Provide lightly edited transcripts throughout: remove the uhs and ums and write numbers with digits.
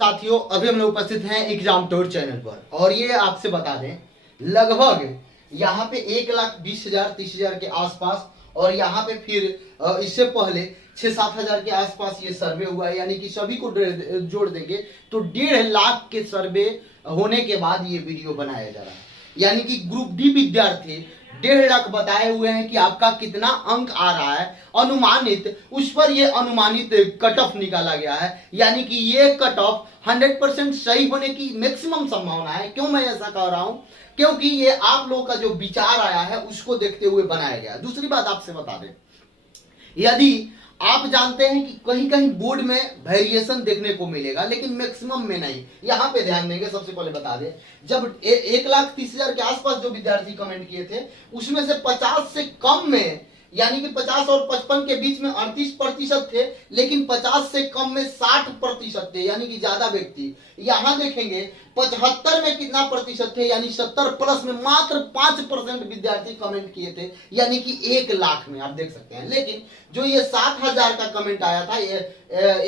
साथियों, अभी हम लोग उपस्थित हैं एग्जाम टूर चैनल पर और ये आपसे बता दें लगभग यहाँ पे 1,20,000 30,000 के आसपास और यहाँ पे फिर इससे पहले 6-7 हजार के आसपास ये सर्वे हुआ है। यानी कि सभी को जोड़ देंगे तो 1.5 लाख के सर्वे होने के बाद ये वीडियो बनाया जा रहा है। यानी कि ग्रुप डी विद्यार्थी 1.5 लाख बताए हुए हैं कि आपका कितना अंक आ रहा है अनुमानित, उस पर ये अनुमानित कट ऑफ निकाला गया है। यानी कि ये कट ऑफ 100% सही होने की मैक्सिमम संभावना है। क्यों मैं ऐसा कह रहा हूं? क्योंकि ये आप लोगों का जो विचार आया है उसको देखते हुए बनाया गया। दूसरी बात आपसे बता दें, यदि आप जानते हैं कि कहीं कहीं बोर्ड में वेरिएशन देखने को मिलेगा लेकिन मैक्सिमम में नहीं, यहां पे ध्यान देंगे। सबसे पहले बता दें, जब 1,30,000 के आसपास जो विद्यार्थी कमेंट किए थे उसमें से 50 से कम में, यानी कि 50 और 55 के बीच में 38% थे, लेकिन 50 से कम में 60% थे, यानी कि ज्यादा व्यक्ति। यहां देखेंगे 75 में कितना प्रतिशत थे, यानी 70 प्लस में मात्र 5% विद्यार्थी कमेंट किए थे, यानी कि 1 लाख में आप देख सकते हैं। लेकिन जो ये 7,000 का कमेंट आया था, ये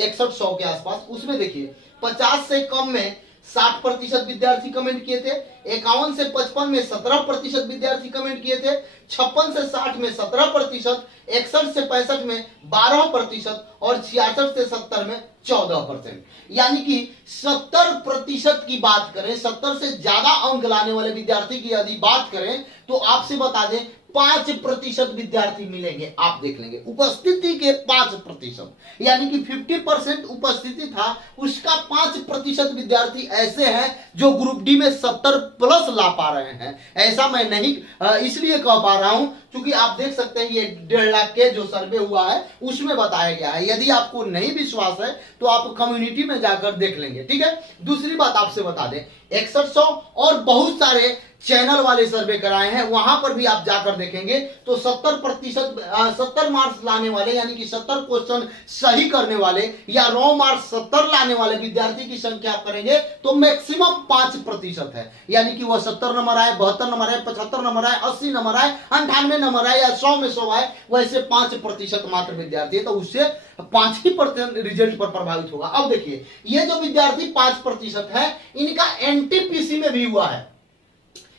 6100 के आसपास, उसमें देखिए 50 से कम में 60% विद्यार्थी कमेंट किए थे, 51 से 55 में 17% विद्यार्थी कमेंट किए थे, 56 से 60 में 17%, 61 से 65 में 12% और 66 से 70 में 14%। यानी कि 70% की बात करें, 70 से ज्यादा अंक लाने वाले विद्यार्थी की यदि बात करें तो आपसे बता दें 5% विद्यार्थी मिलेंगे। आप देख लेंगे उपस्थिति के 5%, यानी कि 50% उपस्थिति था, उसका 5% विद्यार्थी ऐसे हैं जो ग्रुप डी में 70 प्लस ला पा रहे हैं। ऐसा मैं नहीं इसलिए कह पा रहा हूं क्योंकि आप देख सकते हैं ये 1.5 लाख के जो सर्वे हुआ है उसमें बताया गया है। यदि आपको नहीं विश्वास है तो आप कम्युनिटी में जाकर देख लेंगे, ठीक है। दूसरी बात आपसे बता दें, 6100 और बहुत सारे चैनल वाले सर्वे कराए हैं, वहां पर भी आप जाकर देखेंगे तो 70% 70 मार्क्स लाने वाले, यानी कि 70 क्वेश्चन सही करने वाले या रो मार्क्स 70 लाने वाले विद्यार्थी की संख्या आप करेंगे तो मैक्सिमम 5% है। यानी कि वह 70 नंबर आए, 72 नंबर आए, 75 नंबर आए, 80 नंबर आए, 98 नंबर आए या 100 में 100 आए, वैसे 5% मात्र विद्यार्थी है, तो उससे 5% रिजल्ट पर प्रभावित होगा। अब देखिए ये जो विद्यार्थी 5% है, इनका एनटीपीसी में भी हुआ है,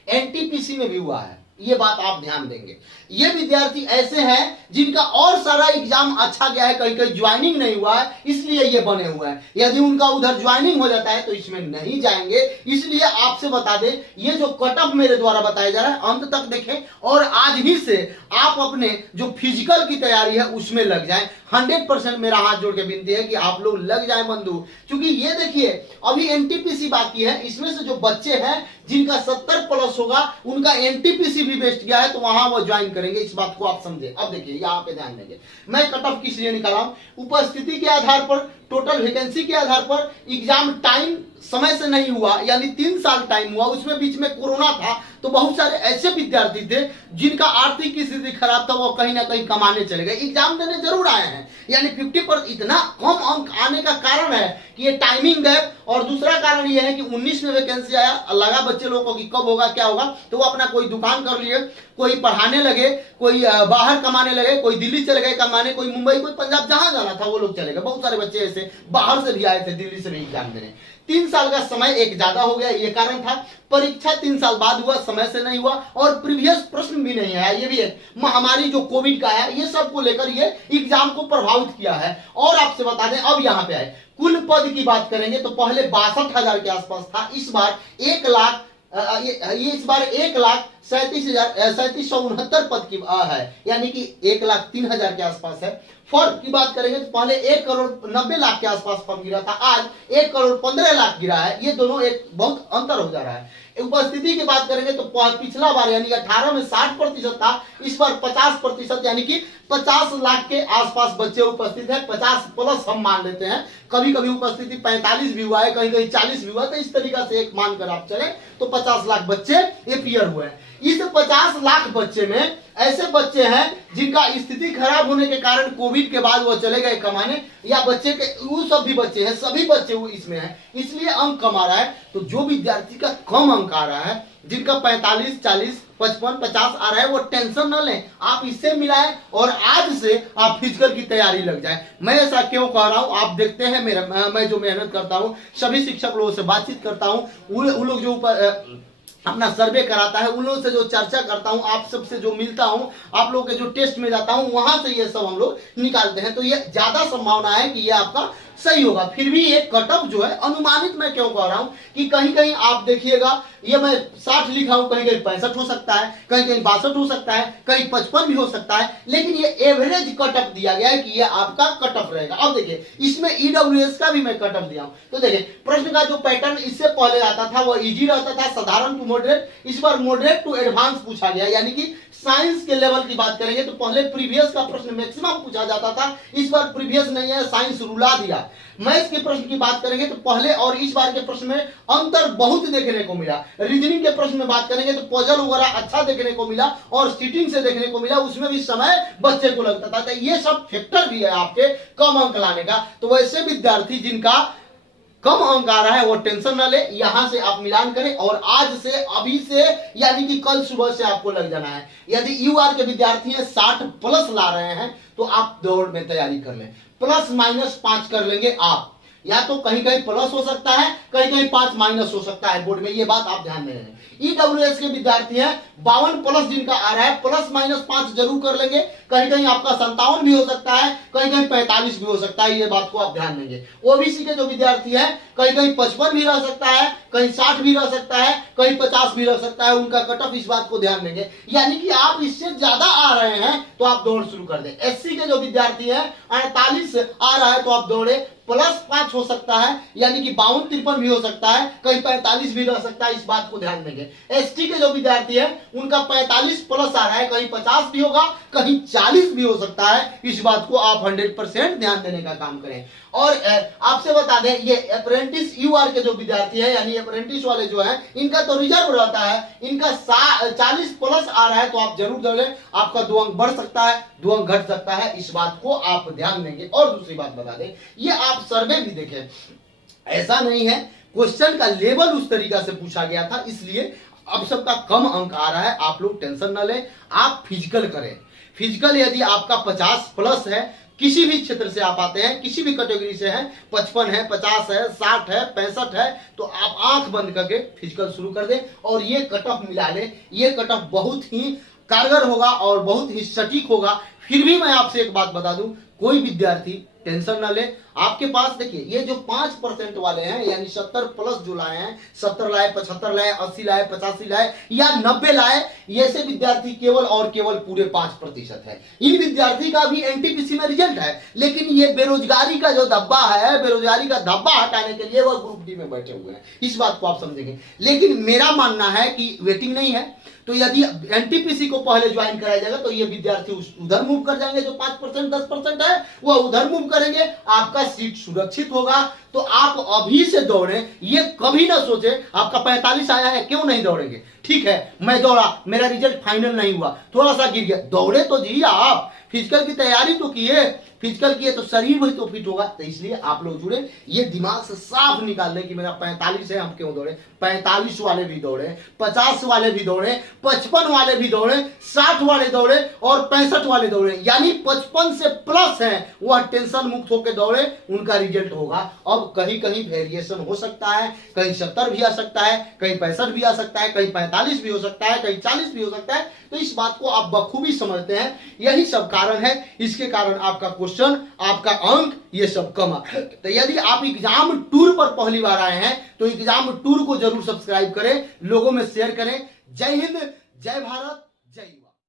एनटीपीसी में भी हुआ है, ये बात आप ध्यान देंगे। ये विद्यार्थी ऐसे हैं जिनका और सारा एग्जाम अच्छा गया है, कहीं कहीं ज्वाइनिंग नहीं हुआ है, इसलिए ये बने हुए हैं। यदि उनका उधर ज्वाइनिंग हो जाता है तो इसमें नहीं जाएंगे। इसलिए आपसे बता दें, ये जो कट ऑफ मेरे द्वारा बताया जा रहा है अंत तक देखें और आज ही से आप अपने जो फिजिकल की तैयारी है उसमें लग जाएं। 100% मेरा हाथ जोड़ के विनती है कि आप लोग लग जाए बंधु, क्योंकि ये देखिए अभी एनटीपीसी बाकी है, इसमें से जो बच्चे हैं जिनका 70 प्लस होगा उनका एनटीपीसी भी बेस्ट गया है तो वहां वो ज्वाइन करेंगे। इस बात को आप समझे। अब देखिए यहां पे ध्यान देंगे, मैं कट ऑफ किस लिए निकाला हूं, उपस्थिति के आधार पर, टोटल वैकेंसी के आधार पर, एग्जाम टाइम समय से नहीं हुआ, यानी 3 साल टाइम हुआ, उसमें बीच में कोरोना था, तो बहुत सारे ऐसे विद्यार्थी थे जिनका आर्थिक स्थिति खराब था, वो कहीं ना कहीं कमाने चले गए, एग्जाम देने जरूर आए हैं। यानी 50% इतना कम अंक आने का कारण है कि ये टाइमिंग गैप, और दूसरा कारण ये है कि 19 में वैकेंसी आया, लगा बच्चे लोगों को कि कब होगा क्या होगा, तो वो अपना कोई दुकान कर लिए, कोई पढ़ाने लगे, कोई बाहर कमाने लगे, कोई दिल्ली चले गए कमाने, कोई मुंबई, कोई पंजाब, जहां जाना था वो लोग चले गए। बहुत सारे बच्चे ऐसे बाहर से भी आए थे, दिल्ली से भी एग्जाम देने। 3 साल का समय एक ज्यादा हो गया, ये कारण था। परीक्षा 3 साल बाद हुआ, समय से नहीं हुआ, और प्रीवियस प्रश्न भी नहीं आया। ये भी एक महामारी जो कोविड का है, ये सब को लेकर ये एग्जाम को प्रभावित किया है। और आपसे बता दें, अब यहाँ पे आए कुल पद की बात करेंगे तो पहले 62,000 के आसपास था, इस बार 1 लाख ये इस बार 1,37,69 पद की है, यानी कि 1,03,000 के आसपास है। फर्क की बात करेंगे तो पहले 1,90,00,000 के आसपास फर्क गिरा था, आज 1,15,00,000 गिरा है। ये दोनों एक बहुत अंतर हो जा रहा है। उपस्थिति की बात करेंगे तो पिछला बार यानी 18 में 60% था, इस बार 50%, यानी कि 50 लाख के आसपास बच्चे उपस्थित है। 50 प्लस हम मान लेते हैं, कभी कभी उपस्थिति 45 भी हुआ है, कहीं कहीं 40 भी हुआ है, तो इस तरीका से एक मानकर आप चले तो 50 लाख बच्चे अपियर हुए हैं। इस 50 लाख बच्चे में ऐसे बच्चे हैं जिनका स्थिति खराब होने के कारण कोविड के बाद वो चले गए कमाने, या बच्चे के वो सब भी बच्चे हैं, सभी बच्चे वो इसमें हैं, इसलिए अंक कम आ रहा है। तो जो विद्यार्थी का कम अंक आ रहा है जिनका 45, 40, 55, 50 आ रहा है वो टेंशन न लें, आप इससे मिलाएं और आज से आप फिजिकल की तैयारी लग जाए। मैं ऐसा क्यों कह रहा हूं, आप देखते हैं मैं जो मेहनत करता हूं, सभी शिक्षक लोगों से बातचीत करता हूं, उन लोग जो ऊपर अपना सर्वे कराता है, उन लोगों से जो चर्चा करता हूं, आप सबसे जो मिलता हूं, आप लोगों के जो टेस्ट में जाता हूं, वहां से ये सब हम लोग निकालते हैं। तो ये ज्यादा संभावना है कि ये आपका सही होगा। फिर भी एक कटअप जो है अनुमानित मैं क्यों कह रहा हूं कि कहीं कहीं आप देखिएगा, ये मैं 60 लिखा हूं, कहीं कहीं 65 हो सकता है, कहीं कहीं 62 हो सकता है, कहीं 55 भी हो सकता है, लेकिन ये एवरेज कटअप दिया गया है कि ये आपका कटअप रहेगा। अब देखिए इसमें ईडब्ल्यूएस का भी मैं कटअप दिया हूं, तो देखिए प्रश्न का जो पैटर्न इससे पहले आता था वो इजी रहता था, साधारण टू मॉडरेट, इस बार मॉडरेट टू एडवांस पूछा गया, यानी कि साइंस के लेवल की बात करेंगे तो पहले प्रीवियस का प्रश्न मैक्सिमम पूछा जाता था, इस बार प्रीवियस नहीं है, साइंस रुला दिया। मैथ्स के प्रश्न की बात करेंगे तो पहले और इस बार के प्रश्न में अंतर बहुत देखने को मिला। रीजनिंग के प्रश्न में बात करेंगे तो पजल वगैरह अच्छा देखने को मिला और सीटिंग से देखने को मिला, उसमें भी समय बच्चे को लगता था। तो ये सब फैक्टर भी है आपके कम अंक लाने का। तो वैसे विद्यार्थी जिनका कम अंक आ रहा है वो टेंशन ना ले, यहां से आप मिलान करें और आज से, अभी से, यानी कि कल सुबह से आपको लग जाना है। यदि यूआर के विद्यार्थी हैं 60 प्लस ला रहे हैं तो आप दौड़ में तैयारी कर लें, प्लस माइनस 5 कर लेंगे आप, या तो कहीं कहीं प्लस हो सकता है, कहीं कहीं 5 माइनस हो सकता है बोर्ड में, ये बात आप ध्यान में रखें। ईडब्ल्यूएस के विद्यार्थी हैं 52 प्लस जिनका आ रहा है, प्लस माइनस 5 जरूर कर लेंगे, कहीं कहीं आपका 57 भी हो सकता है, कहीं कहीं 45 भी हो सकता है, ये बात को आप ध्यान देंगे। ओबीसी के जो विद्यार्थी हैं कहीं कहीं 55 भी रह सकता है, कहीं 60 भी रह सकता है, कहीं 50 भी रह सकता है, उनका कट ऑफ, इस बात को ध्यान देंगे। यानी कि आप इससे ज्यादा आ रहे हैं तो आप दौड़ शुरू कर दें। एससी के जो विद्यार्थी हैं 48 आ रहा है तो आप दौड़े, प्लस 5 हो सकता है, यानी कि 52-53 भी हो सकता है, कहीं 45 भी रह सकता है, इस बात को ध्यान देंगे। एसटी के जो विद्यार्थी है उनका 45 प्लस आ रहा है, कहीं 50 भी होगा, कहीं 40 भी हो सकता है, इस बात को आप 100% ध्यान देने का काम करें। और आपसे बता दें ये अप्रेंटिस यूआर के जो विद्यार्थी है, यानी अप्रेंटिस वाले जो है, इनका तो रिजर्व रहता है, इनका 40 प्लस आ रहा है तो आप जरूर दौड़े, आपका 2 अंक बढ़ सकता है, 2 अंक घट सकता है, इस बात को आप ध्यान देंगे। और दूसरी बात बता दें, ये आप सर्वे भी देखें, ऐसा नहीं है, क्वेश्चन का लेवल उस तरीका से पूछा गया था, इसलिए अब सबका कम अंक आ रहा है, आप लोग टेंशन ना लें, आप फिजिकल करें। फिजिकल यदि आपका 50 प्लस है, किसी भी क्षेत्र से आप आते हैं, किसी भी कैटेगरी से हैं, 55 है, 50 है, 60 है, 65 है, तो आप आंख बंद करके फिजिकल शुरू कर दें और ये कट ऑफ मिला लें। ये कट ऑफ बहुत ही कारगर होगा और बहुत ही सटीक होगा। फिर भी मैं आपसे एक बात बता दूं, कोई विद्यार्थी टेंशन ना ले, आपके पास देखिए ये जो 5% वाले हैं, यानी 70 प्लस जो लाए हैं, 70 लाए, 75 लाए, 80 लाए, 85 लाए या 90 लाए, ऐसे विद्यार्थी केवल और केवल पूरे 5% है। इन विद्यार्थी का भी एनटीपीसी में रिजल्ट है, लेकिन ये बेरोजगारी का जो धब्बा है, बेरोजगारी का धब्बा हटाने के लिए वो ग्रुप डी में बैठे हुए हैं, इस बात को आप समझेंगे। लेकिन मेरा मानना है कि वेटिंग नहीं है, तो यदि एनटीपीसी को पहले ज्वाइन कराया जाएगा तो ये विद्यार्थी उधर मूव कर जाएंगे, जो 5% 10% है वो उधर मूव करेंगे, आपका सीट सुरक्षित होगा। तो आप अभी से दौड़े, ये कभी ना सोचे आपका 45 आया है क्यों नहीं दौड़ेंगे। ठीक है, मैं दौड़ा, मेरा रिजल्ट फाइनल नहीं हुआ, थोड़ा सा गिर गया, दौड़े तो जी, आप फिजिकल की तैयारी तो किए, फिजिकल किए तो शरीर भी तो फिट होगा। तो इसलिए आप लोग जुड़े, ये दिमाग से साफ निकाल लें कि मेरा 45 है, हम क्यों दौड़े। 45 वाले भी दौड़े, 50 वाले भी दौड़े, 55 वाले भी दौड़े, 60 वाले दौड़े और 65 वाले दौड़े, यानी 55 से प्लस हैं वह टेंशन मुक्त होकर दौड़े, उनका रिजल्ट होगा। अब कहीं कहीं वेरिएशन हो सकता है, कहीं 70 भी आ सकता है, कहीं 65 भी आ सकता है, कहीं 45 भी हो सकता है, कहीं 40 भी हो सकता है। तो इस बात को आप बखूबी समझते हैं, यही सब कारण है, इसके कारण आपका क्वेश्चन, आपका अंक ये सब कम है। तो यदि आप एग्जाम टूर पर पहली बार आए हैं तो एग्जाम टूर को जरूर सब्सक्राइब करें, लोगों में शेयर करें। जय हिंद, जय भारत, जय युवा।